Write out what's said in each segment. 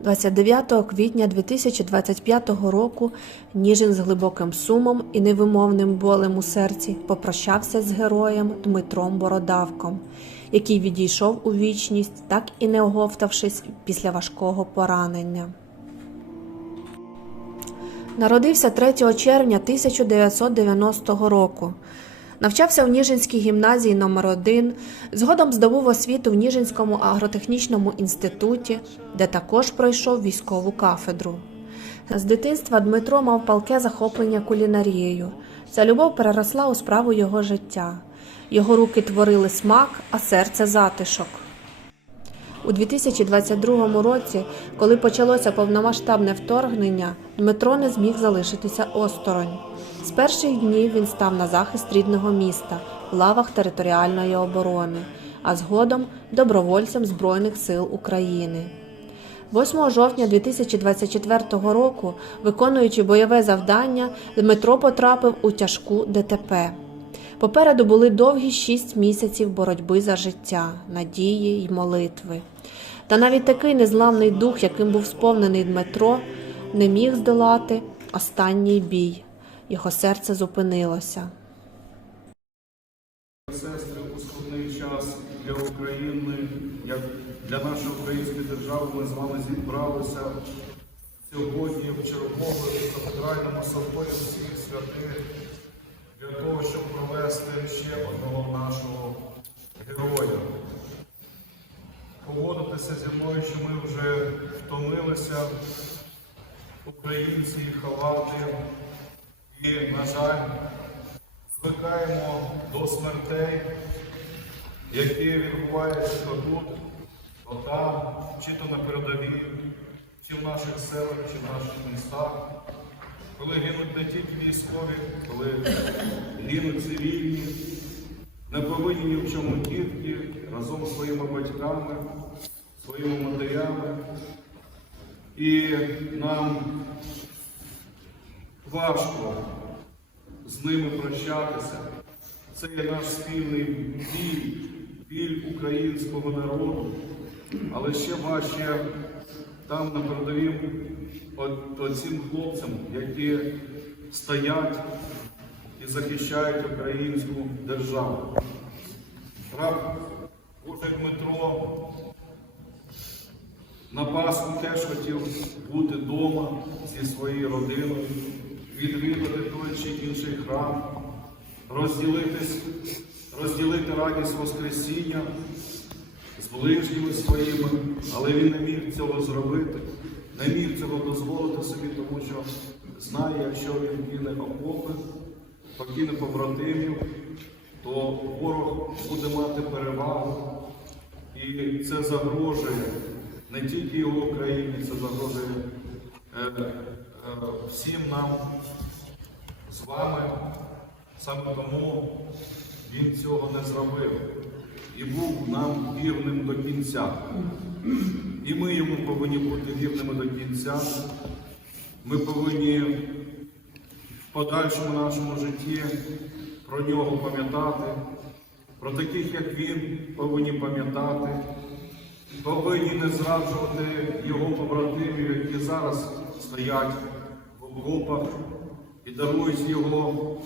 29 квітня 2025 року Ніжин з глибоким сумом і невимовним болем у серці попрощався з героєм Дмитром Бородавком, який відійшов у вічність, так і не оговтавшись після важкого поранення. Народився 3 червня 1990 року. Навчався в Ніжинській гімназії номер 1 згодом здобув освіту в Ніжинському агротехнічному інституті, де також пройшов військову кафедру. З дитинства Дмитро мав палке захоплення кулінарією. Ця любов переросла у справу його життя. Його руки творили смак, а серце затишок. У 2022 році, коли почалося повномасштабне вторгнення, Дмитро не зміг залишитися осторонь. З перших днів він став на захист рідного міста в лавах територіальної оборони, а згодом добровольцем Збройних сил України. 8 жовтня 2024 року, виконуючи бойове завдання, Дмитро потрапив у тяжку ДТП. Попереду були довгі шість місяців боротьби за життя, надії й молитви. Та навіть такий незламний дух, яким був сповнений Дмитро, не міг здолати останній бій. Його серце зупинилося. Сестри, у складний час для України, як для нашої української держави, ми з вами зібралися сьогодні в черговому кафедральному соборі всіх святих для того, щоб провести ще одного нашого героя. Погодитися зі мною, що ми вже втомилися, українці ховати і, на жаль, звикаємо до смертей, які відбуваються то тут, то там, чи то на передовій, чи в наших селах, чи в наших містах, коли гинуть не тільки військові, коли гинуть цивільні, не повинні ні в чому дітки разом з своїми батьками, своїми матерями. І нам важко з ними прощатися. Це є наш спільний біль, біль українського народу, але ще важче там на передовій оцим хлопцям, які стоять і захищають українську державу. Раб Божий Дмитро на Пасху теж хотів бути вдома зі своєю родиною, відвідати той чи інший храм, розділити радість Воскресіння з ближніми своїми, але він не міг цього зробити, не міг цього дозволити собі, тому що знає, якщо він кине окопи, покине побратимів, то ворог буде мати перевагу. І це загрожує не тільки його Україні, це загрожує всім нам з вами. Саме тому він цього не зробив і був нам вірним до кінця. І ми йому повинні бути вірними до кінця. Ми повинні в подальшому нашому житті про нього пам'ятати, про таких, як він, повинні пам'ятати, повинні не зраджувати його побратимів, які зараз стоять в окопах і дарують його,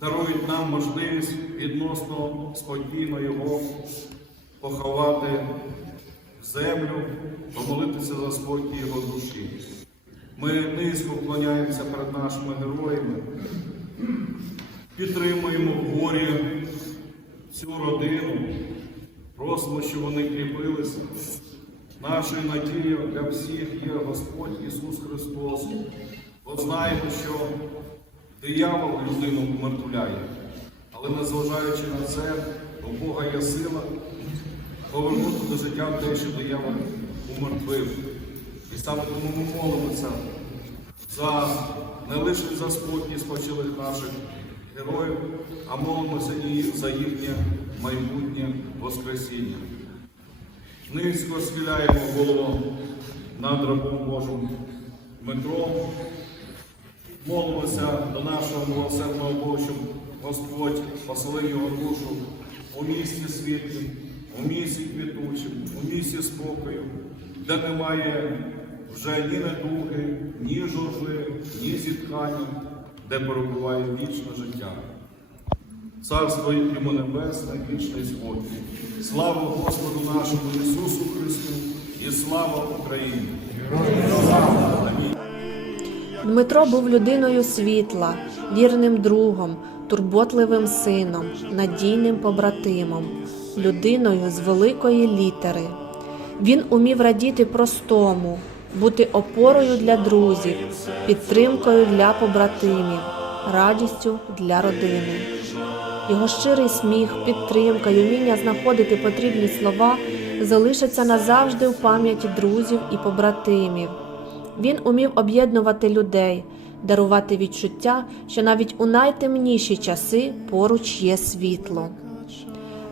дарують нам можливість відносно спокійно його поховати в землю, помолитися за спокій його душі. Ми низько вклоняємося перед нашими героями, підтримуємо в горі цю родину, просимо, щоб вони кріпилися. Нашою надією для всіх є Господь Ісус Христос. Бо знаєте, що диявол людину умертвляє, але незважаючи на це, у Бога є сила повернути до життя те, що диявол умертвив. І саме тому ми молимося за не лише за спокій спочилих наших героїв, а молимося і за їхнє майбутнє Воскресіння. Низько схиляємо голову над рабом Божим Дмитром. Молимося до нашого милосердного Бога, щоб Господь поселив його душу у місті світлі, у місті квітучим, у місті спокою, де немає вже ні недуги, ні журби, ні зітхання, де перебуває вічне життя. Царство йому небесне, вічний спокій. Слава Господу нашому Ісусу Христу і слава Україні! Дмитро був людиною світла, вірним другом, турботливим сином, надійним побратимом, людиною з великої літери. Він умів радіти простому, бути опорою для друзів, підтримкою для побратимів, радістю для родини. Його щирий сміх, підтримка й уміння знаходити потрібні слова залишаться назавжди в пам'яті друзів і побратимів. Він умів об'єднувати людей, дарувати відчуття, що навіть у найтемніші часи поруч є світло.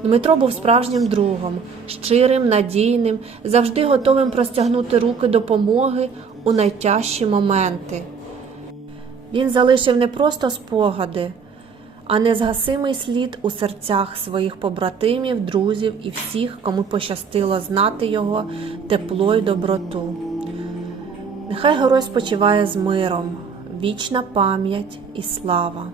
Дмитро був справжнім другом, щирим, надійним, завжди готовим простягнути руки допомоги у найтяжчі моменти. Він залишив не просто спогади, а незгасимий слід у серцях своїх побратимів, друзів і всіх, кому пощастило знати його тепло й доброту. Нехай герой спочиває з миром, вічна пам'ять і слава.